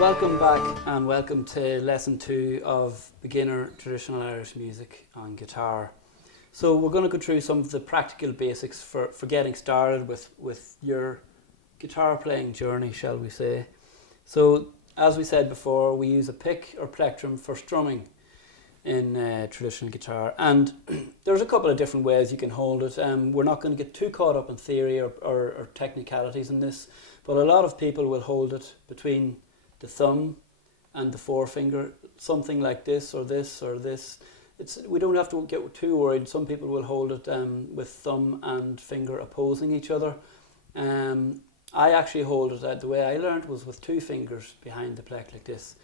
Welcome back and welcome to lesson 2 of beginner traditional Irish music on guitar. So we're going to go through some of the practical basics for getting started with your guitar playing journey, shall we say. So as we said before, we use a pick or plectrum for strumming in traditional guitar, and there's a couple of different ways you can hold it. We're not going to get too caught up in theory or technicalities in this, but a lot of people will hold it between the thumb and the forefinger, something like this or this or this. We don't have to get too worried. Some people will hold it with thumb and finger opposing each other. I actually hold it, the way I learned was with 2 fingers behind the pleck like this.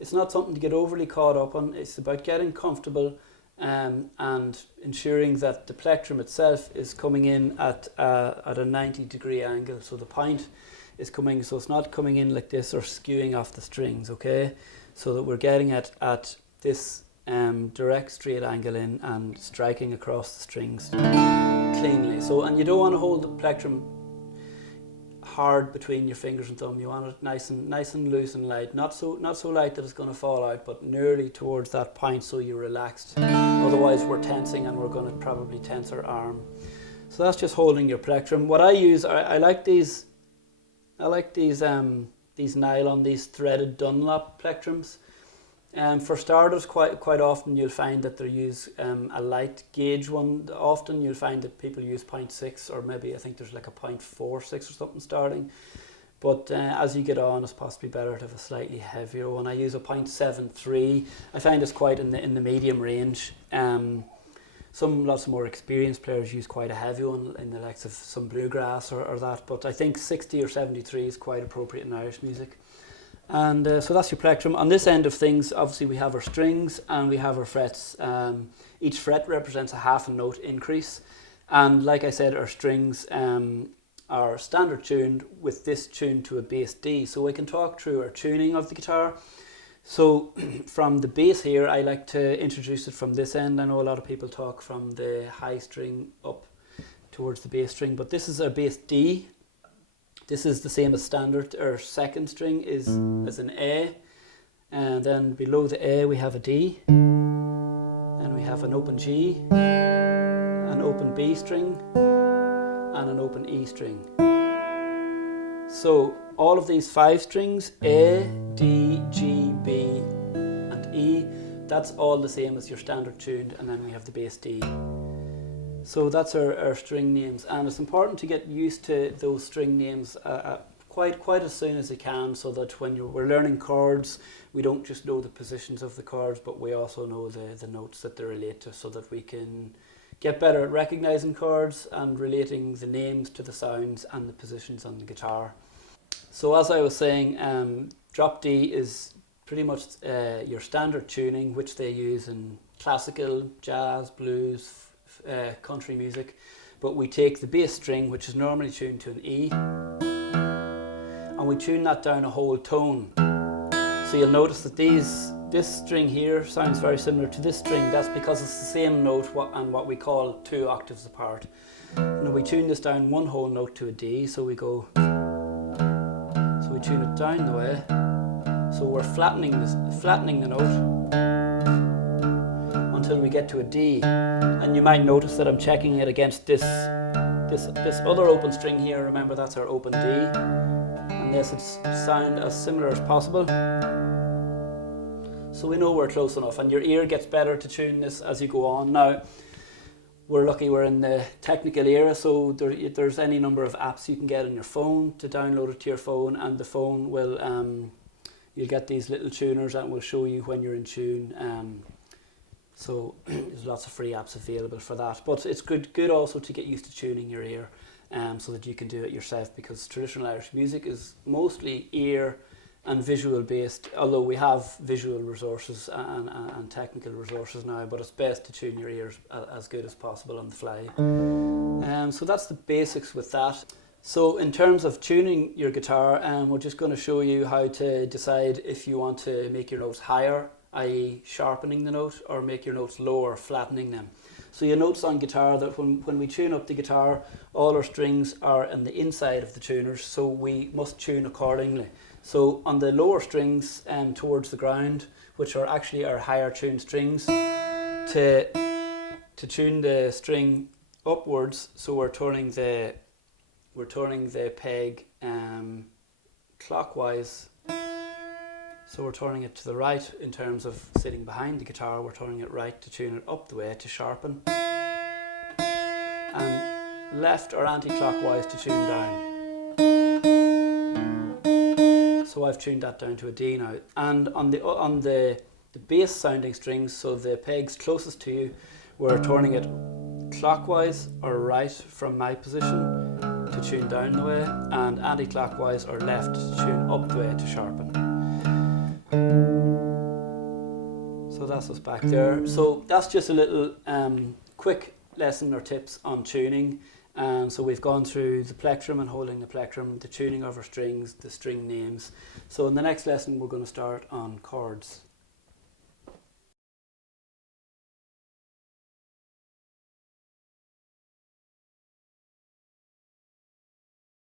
It's not something to get overly caught up on. It's about getting comfortable and ensuring that the plectrum itself is coming in at a 90-degree angle. So the point is coming, so it's not coming in like this or skewing off the strings, okay? So that we're getting at this direct straight angle in and striking across the strings cleanly. So, and you don't want to hold the plectrum hard between your fingers and thumb. You want it nice and loose and light, not so light that it's going to fall out, but nearly towards that point so you're relaxed. Otherwise we're tensing and we're going to probably tense our arm. So that's just holding your plectrum. What I use, I like these nylon, these threaded Dunlop plectrums. For starters, quite often you'll find that they use a light gauge one. Often you'll find that people use 0.6, or maybe I think there's like a 0.46 or something starting. But as you get on, it's possibly better to have a slightly heavier one. I use a 0.73. I find it's quite in the medium range. Lots of more experienced players use quite a heavy one in the likes of some bluegrass or that. But I think 60 or 73 is quite appropriate in Irish music. And so that's your plectrum. On this end of things, obviously we have our strings and we have our frets. Each fret represents a half a note increase. And like I said, our strings are standard tuned with this tuned to a bass D. So we can talk through our tuning of the guitar. So from the bass here, I like to introduce it from this end. I know a lot of people talk from the high string up towards the bass string, but this is our bass D. This is the same as standard. Our second string is an A, and then below the A we have a D, and we have an open G, an open B string, and an open E string. So all of these 5 strings, A, D, G, B, and E, that's all the same as your standard tuned, and then we have the bass D. So that's our string names, and it's important to get used to those string names quite as soon as you can, so that when we're learning chords, we don't just know the positions of the chords, but we also know the notes that they relate to, so that we can get better at recognizing chords and relating the names to the sounds and the positions on the guitar. So as I was saying, drop D is pretty much your standard tuning, which they use in classical, jazz, blues, country music, but we take the bass string, which is normally tuned to an E, and we tune that down a whole tone. So you'll notice that this string here sounds very similar to this string. That's because it's the same note and what we call 2 octaves apart. And we tune this down one whole note to a D, so we go, so we tune it down the way, so we're flattening the note until we get to a D. And you might notice that I'm checking it against this other open string here. Remember, that's our open D, and this would sound as similar as possible. So we know we're close enough, and your ear gets better to tune this as you go on. Now, we're lucky we're in the technical era, so there's any number of apps you can get on your phone to download it to your phone, and the phone will you'll get these little tuners that will show you when you're in tune. So there's lots of free apps available for that, but it's good also to get used to tuning your ear, so that you can do it yourself, because traditional Irish music is mostly ear and visual based, although we have visual resources and technical resources now, but it's best to tune your ears as good as possible on the fly. So that's the basics with that. So in terms of tuning your guitar, we're just going to show you how to decide if you want to make your notes higher, i.e. sharpening the note, or make your notes lower, flattening them. So you'll notice on guitar that when we tune up the guitar, all our strings are on the inside of the tuners, so we must tune accordingly. So on the lower strings towards the ground, which are actually our higher tuned strings, to tune the string upwards, so we're turning the peg clockwise. So we're turning it to the right in terms of sitting behind the guitar. We're turning it right to tune it up the way to sharpen, and left or anti-clockwise to tune down. So I've tuned that down to a D now. And on the bass sounding strings, so the pegs closest to you, we're turning it clockwise or right from my position to tune down the way, and anti-clockwise or left to tune up the way to sharpen. So that's us back there. So that's just a little quick lesson or tips on tuning. So we've gone through the plectrum and holding the plectrum, the tuning of our strings, the string names. So in the next lesson we're going to start on chords.